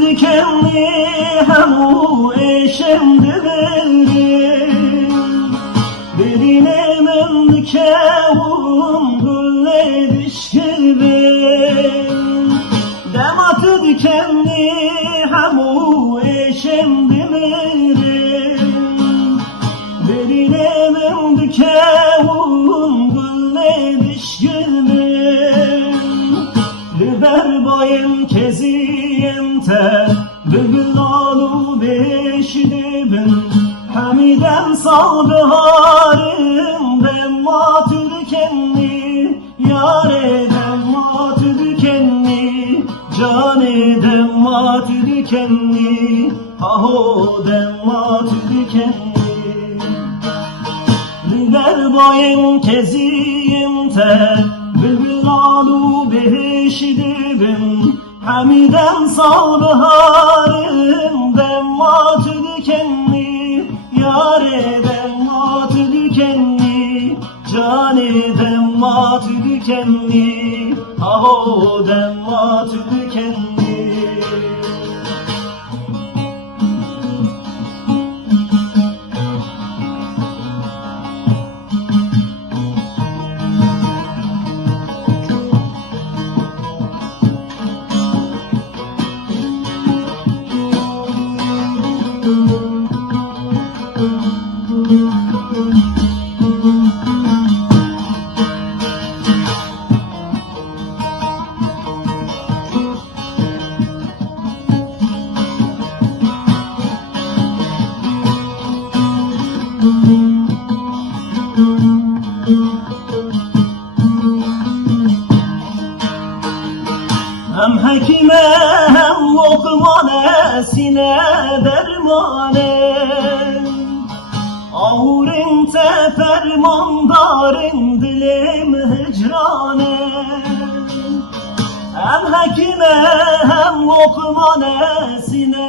dikenli hemu eşemdi verim Birine men dikevun gülle dişkirvim Dematı dikenli hemu eşemdi verim Birine men dikevun gülle dişkirvim Lüber bayım keziyem te Bülbül alu beşidibim Hamiden sal biharim Demma tüdükenni Yâre demma tüdükenni Cane demma tüdükenni Aho demma tüdükenni Lüber bayım keziyem te Bülbül alu beşidibim Hamiden sal biharim Demma tüdükenni Yâre demma tüdükenni Cane demma tüdükenni Aho demma tüdükenni Hem hekime hem lokmane sine dermane Ağrın te fermandarın dilim hicrane Hem hekime hem lokmane sine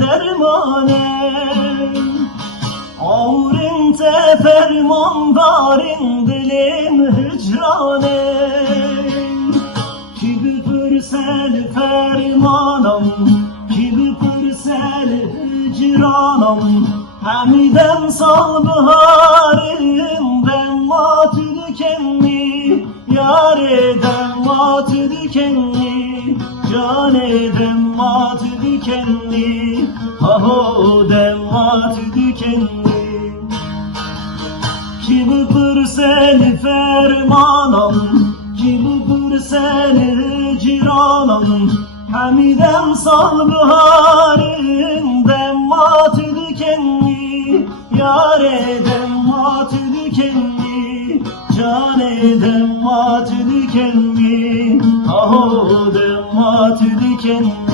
dermane Ağrın te fermandarın dilim hicrane Sel fermanım, gibi pırsel hicranım Hamiden sal biharim, demma tüdükenni Yâre demma tüdükenni, cane demma tüdükenni Aho demma tüdükenni Gibi pırsel fermanım Gibi pırsel ciranım Hamiden sal biharim Demma tüdükenni Yâre demma tüdükenni Cane demma tüdükenni Aho demma tüdükenni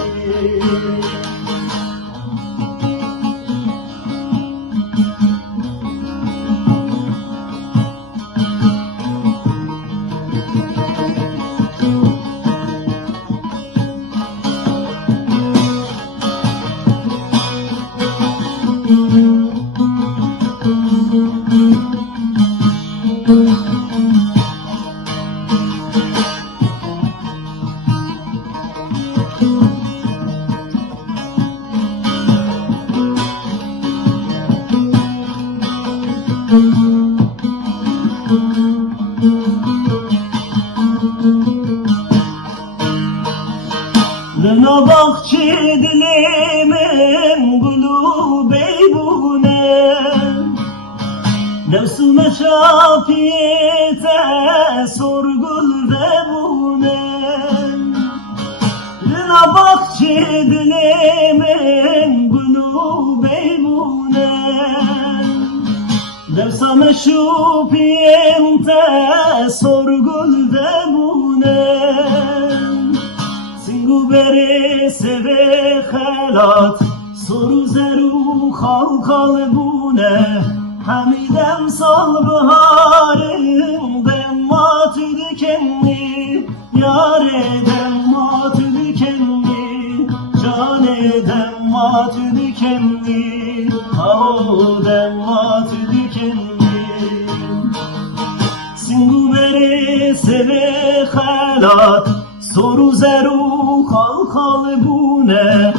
Lına bakçı dilimin gulu beybune Nefsime şafiyete sorgul bebune Lına bakçı dilimin gulu beybune Nefsime şafiyete sorgul bebune Singu beri seve khalat Soru zeru khal kalbune Hamidem sal biharim Demma tüdükenni Yâre demma tüdükenni Cane demma tüdükenni Aho demma tüdükenni Singu beri seve khalat Soru zeru khal kalbune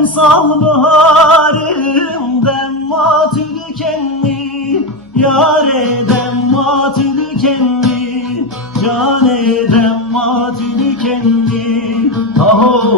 sal baharım demma tülkenli yare demma tülkenli cane demma tülkenli aho